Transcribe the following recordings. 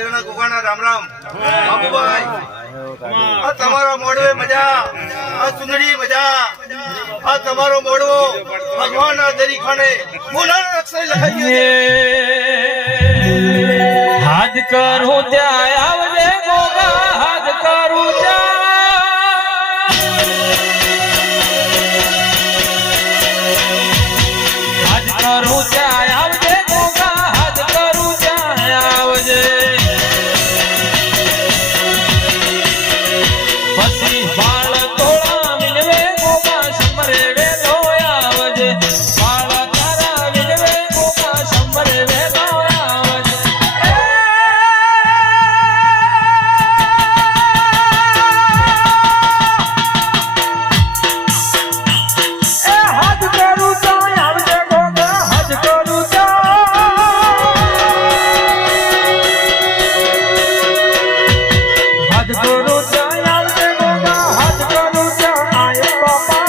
મહાદેવના ગોગાના રામ રામ. બાબુભાઈ આ તમારો મોડવે મજા, આ સુંદરી મજા, આ તમારો મોડવો ભગવાનના દરીખાને બોલાના અક્ષર લખાઈ હાથ કરું ત્યાં આવજે ગોગા, હાથ કરું ત્યાં, હાથ કરું ત્યાં આવજે ગોગા, હાથ કરું ત્યાં આવજે. પછી બાળ તોળા મિલવે ગોગા સમરે વેલો આવજે, બાળ તારા મિલવે ગોગા સમરે વેલો આવજે. હાથ કરું ત્યાં આવજે ગોગા, હાથ કરું ત્યાં, હાથ કરું ત્યાં આવજે ગોગા, હાથ કરું ત્યાં આય બાપા.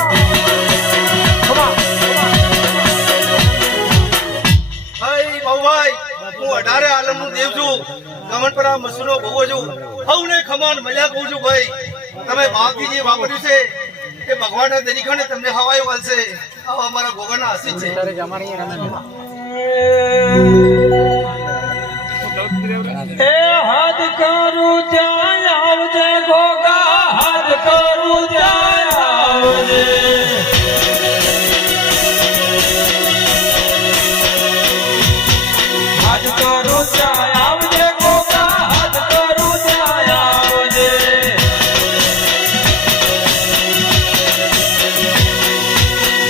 ભાઈ બાબુભાઈ હું 18 આલમનું દેવ છું, ગમનપરા મસૂનો ભોગો છું, હવને ખમાન મળ્યા કહું છું. ભાઈ તમે ભાવથી જે વાપર્યું છે એ ભગવાનના દરીખાને તમને હવાયો મળશે. આવા અમારા ગોગાના આશીષ છે. એ હાથ કરું ત્યાં આવજે ગોગા, હાથ કરું ત્યાં આવજે. હાથ કરું ત્યાં આવજે ગોગા, હાથ કરું ત્યાં આવજે.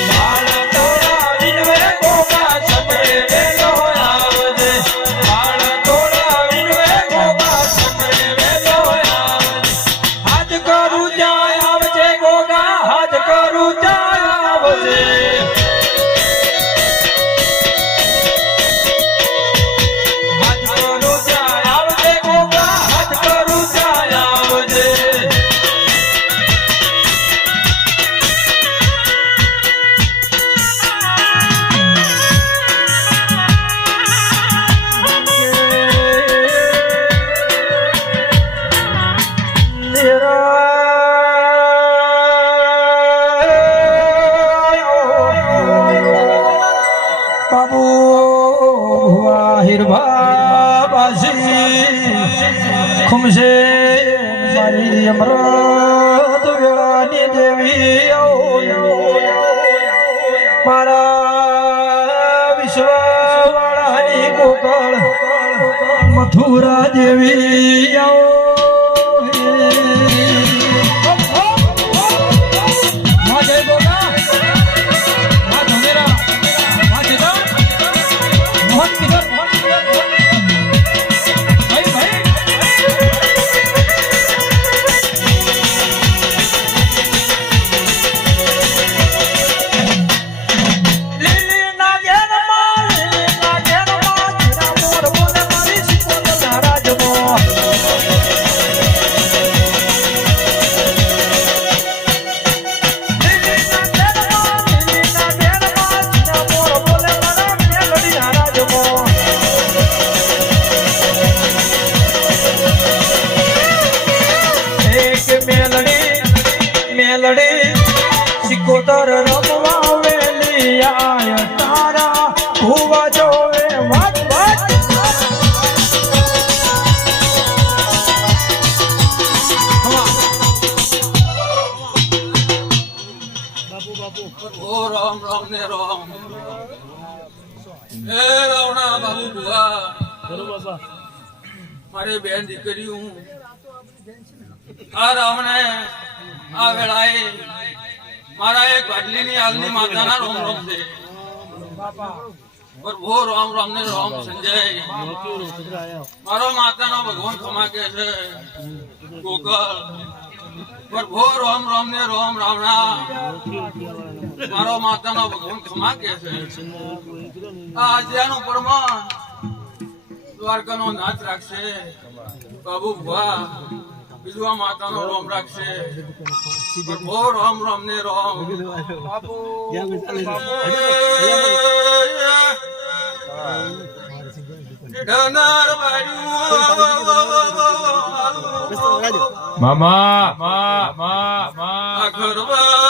બાળ તોડા વિનવે ગોગા સમરે વેલો આવજે, બાળ તોડા વિનવે ગોગા સમરે વેલો આવજે. હાથ કરું ત્યાં આવજે ગોગા, હાથ કરું ત્યાં આવજે. હાથ કરું ત્યાં આવજે ગોગા, હાથ કરું ત્યાં આવજે. બાબુ વાહિર બાબાજી ખુમશે મારી અમૃત વેળાની દેવી મારા વિશ્વવાળાની ગોકળ મથુરા દેવી આવો. સિકોતર રમવા વેલી આય તારા હુવા જોવે વાત વાત. ઓ રામ રામ ને રામ. હે રાવણા બાબુ બુઆ, મારી બેન દીકરી હું આ રામને આ વેળાએ મારા એક વાડલીની હાલની માતાના રોમ રોમ છે. પ્રભુ રામ રામ ને રામ. સંજય મારો માતાનો ભગવાન ખમા કે છે ગોકળ. પ્રભુ રામ રામ ને રામ. રાવણા મારો માતાનો ભગવાન ખમા કે છે. આ આજ્યાનું પ્રમાણ દ્વારકાનો નાથ રાખશે બાબુ ભુવા, બીજું આ માતાનો રોમ રાખશે. પ્રભુ રામ રામ ને રામ. બાબુ ડનાર બાજુ મામા આ ઘરવા